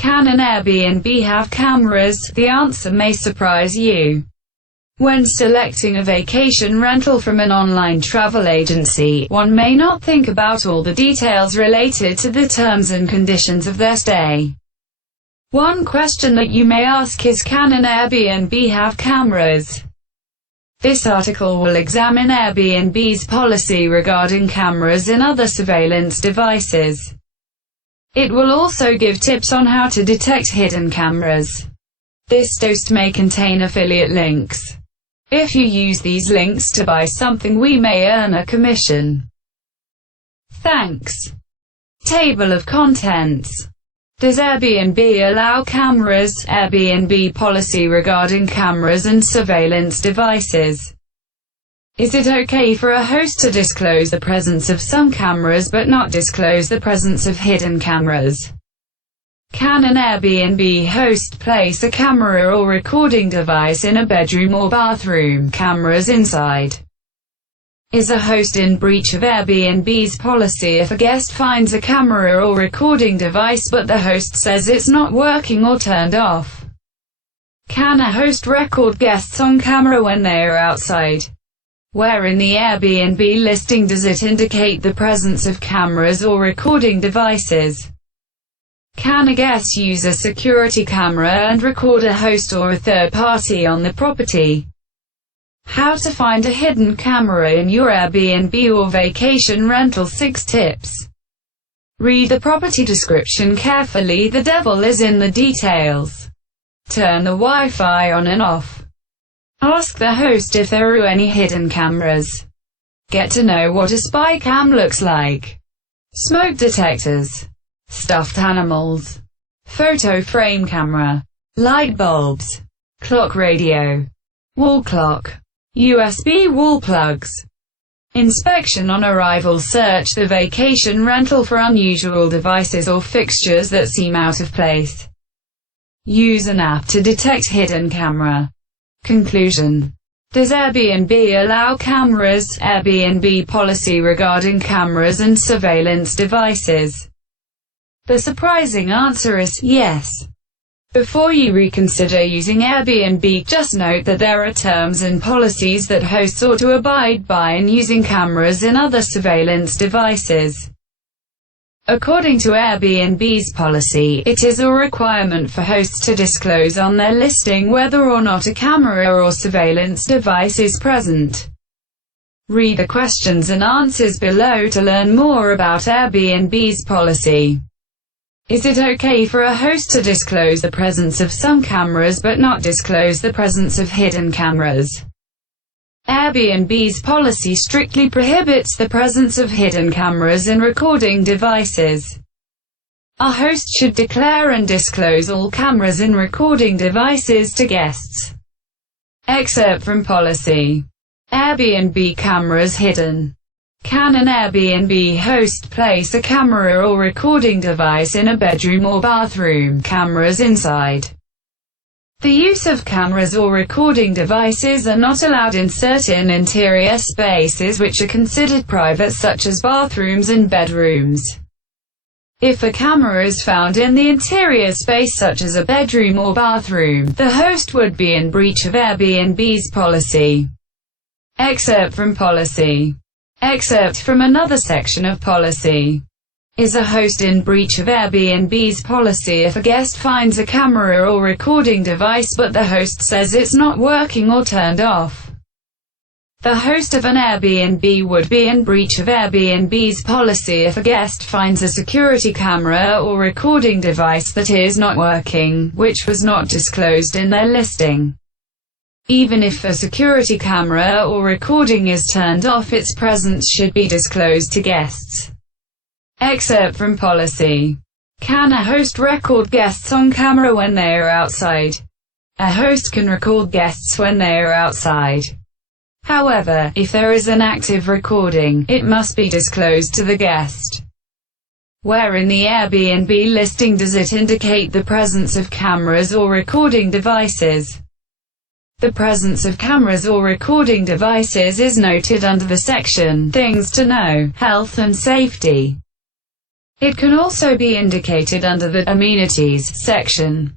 Can an Airbnb have cameras? The answer may surprise you. When selecting a vacation rental from an online travel agency, one may not think about all the details related to the terms and conditions of their stay. One question that you may ask is, can an Airbnb have cameras? This article will examine Airbnb's policy regarding cameras and other surveillance devices. It will also give tips on how to detect hidden cameras. This post may contain affiliate links. If you use these links to buy something, we may earn a commission. Thanks. Table of contents. Does Airbnb allow cameras? Airbnb policy regarding cameras and surveillance devices. Is it okay for a host to disclose the presence of some cameras but not disclose the presence of hidden cameras? Can an Airbnb host place a camera or recording device in a bedroom or bathroom? Cameras inside. Is a host in breach of Airbnb's policy if a guest finds a camera or recording device but the host says it's not working or turned off? Can a host record guests on camera when they are outside? Where in the Airbnb listing does it indicate the presence of cameras or recording devices? Can a guest use a security camera and record a host or a third party on the property? How to find a hidden camera in your Airbnb or vacation rental. 6 tips. Read the property description carefully. The devil is in the details. Turn the Wi-Fi on and off. Ask the host if there are any hidden cameras. Get to know what a spy cam looks like. Smoke detectors. Stuffed animals. Photo frame camera. Light bulbs. Clock radio. Wall clock. USB wall plugs. Inspection on arrival. Search the vacation rental for unusual devices or fixtures that seem out of place. Use an app to detect hidden camera. Conclusion. Does Airbnb allow cameras? Airbnb policy regarding cameras and surveillance devices. The surprising answer is yes. Before you reconsider using Airbnb, just note that there are terms and policies that hosts ought to abide by in using cameras and other surveillance devices. According to Airbnb's policy, it is a requirement for hosts to disclose on their listing whether or not a camera or surveillance device is present. Read the questions and answers below to learn more about Airbnb's policy. Is it okay for a host to disclose the presence of some cameras but not disclose the presence of hidden cameras? Airbnb's policy strictly prohibits the presence of hidden cameras and recording devices. A host should declare and disclose all cameras and recording devices to guests. Excerpt from policy. Airbnb cameras hidden. Can an Airbnb host place a camera or recording device in a bedroom or bathroom? Cameras inside. The use of cameras or recording devices are not allowed in certain interior spaces which are considered private, such as bathrooms and bedrooms. If a camera is found in the interior space such as a bedroom or bathroom, the host would be in breach of Airbnb's policy. Excerpt from policy. Excerpt from another section of policy. Is a host in breach of Airbnb's policy if a guest finds a camera or recording device but the host says it's not working or turned off? The host of an Airbnb would be in breach of Airbnb's policy if a guest finds a security camera or recording device that is not working, which was not disclosed in their listing. Even if a security camera or recording is turned off, its presence should be disclosed to guests. Excerpt from policy. Can a host record guests on camera when they are outside? A host can record guests when they are outside. However, if there is an active recording, it must be disclosed to the guest. Where in the Airbnb listing does it indicate the presence of cameras or recording devices? The presence of cameras or recording devices is noted under the section Things to Know, Health and Safety. It can also be indicated under the Amenities section.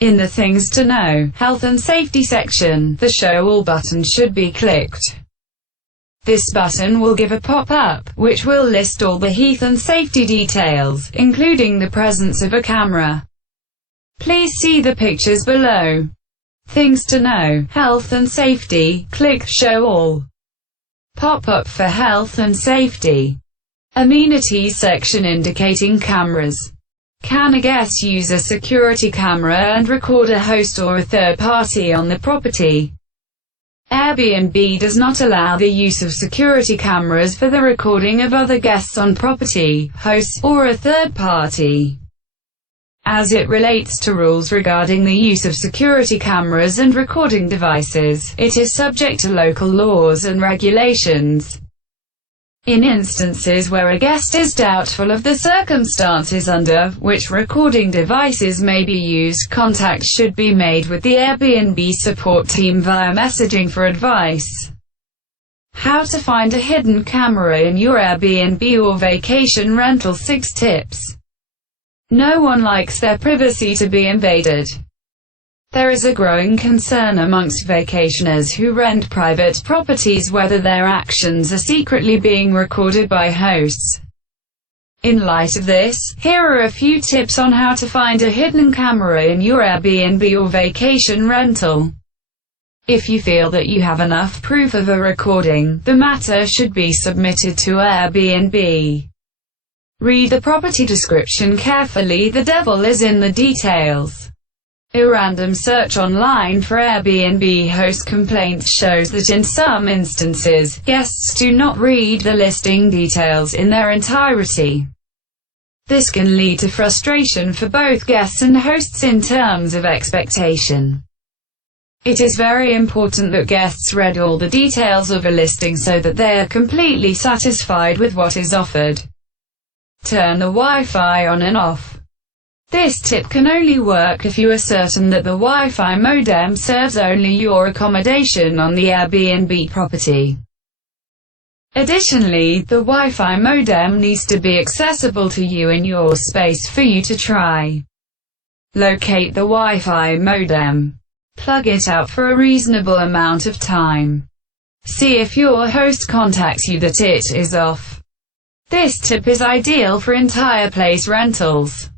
In the Things to Know, Health and Safety section, the Show All button should be clicked. This button will give a pop-up, which will list all the health and safety details, including the presence of a camera. Please see the pictures below. Things to Know, Health and Safety, click Show All. Pop-up for Health and Safety. Amenities section indicating cameras. Can a guest use a security camera and record a host or a third party on the property? Airbnb does not allow the use of security cameras for the recording of other guests on property, hosts, or a third party. As it relates to rules regarding the use of security cameras and recording devices, it is subject to local laws and regulations. In instances where a guest is doubtful of the circumstances under which recording devices may be used, contact should be made with the Airbnb support team via messaging for advice. How to find a hidden camera in your Airbnb or vacation rental. 6 tips. No one likes their privacy to be invaded. There is a growing concern amongst vacationers who rent private properties whether their actions are secretly being recorded by hosts. In light of this, here are a few tips on how to find a hidden camera in your Airbnb or vacation rental. If you feel that you have enough proof of a recording, the matter should be submitted to Airbnb. Read the property description carefully. The devil is in the details. A random search online for Airbnb host complaints shows that in some instances, guests do not read the listing details in their entirety. This can lead to frustration for both guests and hosts in terms of expectation. It is very important that guests read all the details of a listing so that they are completely satisfied with what is offered. Turn the Wi-Fi on and off. This tip can only work if you are certain that the Wi-Fi modem serves only your accommodation on the Airbnb property. Additionally, the Wi-Fi modem needs to be accessible to you in your space for you to try. Locate the Wi-Fi modem. Plug it out for a reasonable amount of time. See if your host contacts you that it is off. This tip is ideal for entire place rentals.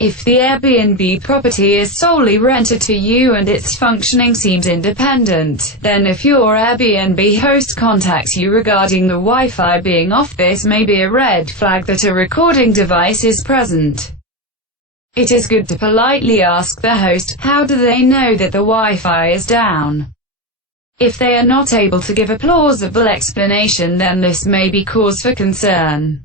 If the Airbnb property is solely rented to you and its functioning seems independent, then if your Airbnb host contacts you regarding the Wi-Fi being off, this may be a red flag that a recording device is present. It is good to politely ask the host, how do they know that the Wi-Fi is down? If they are not able to give a plausible explanation, then this may be cause for concern.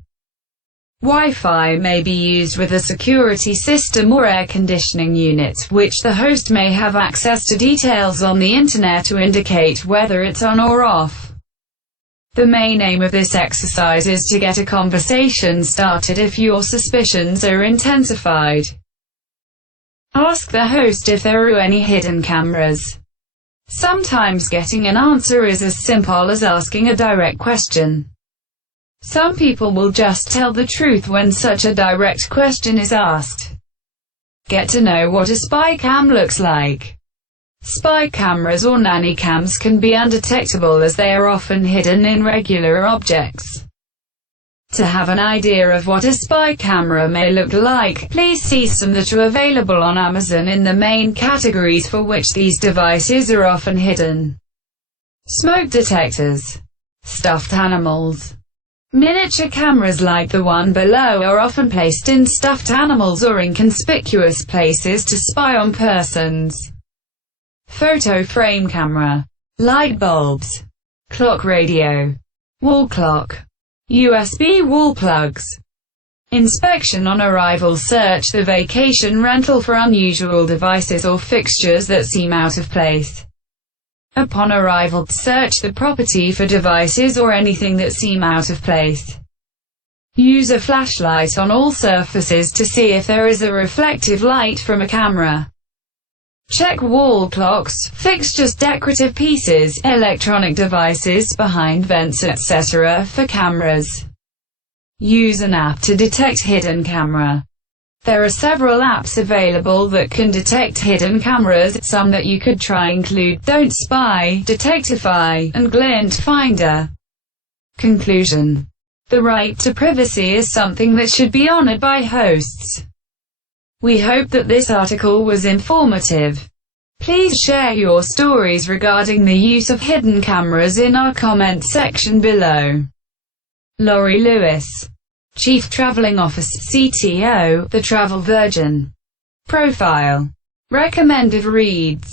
Wi-Fi may be used with a security system or air conditioning unit, which the host may have access to details on the internet to indicate whether it's on or off. The main aim of this exercise is to get a conversation started if your suspicions are intensified. Ask the host if there are any hidden cameras. Sometimes getting an answer is as simple as asking a direct question. Some people will just tell the truth when such a direct question is asked. Get to know what a spy cam looks like. Spy cameras or nanny cams can be undetectable as they are often hidden in regular objects. To have an idea of what a spy camera may look like, please see some that are available on Amazon in the main categories for which these devices are often hidden. Smoke detectors. Stuffed animals. Miniature cameras like the one below are often placed in stuffed animals or inconspicuous places to spy on persons. Photo frame camera. Light bulbs. Clock radio. Wall clock. USB wall plugs. Inspection on arrival. Search the vacation rental for unusual devices or fixtures that seem out of place. Upon arrival, search the property for devices or anything that seem out of place. Use a flashlight on all surfaces to see if there is a reflective light from a camera. Check wall clocks, fixtures, decorative pieces, electronic devices behind vents, etc. for cameras. Use an app to detect hidden camera. There are several apps available that can detect hidden cameras. Some that you could try include Don't Spy, Detectify, and Glint Finder. Conclusion: the right to privacy is something that should be honored by hosts. We hope that this article was informative. Please share your stories regarding the use of hidden cameras in our comment section below. Laurie Lewis, Chief Traveling Officer, CTO, The Travel Virgin. Profile. Recommended reads.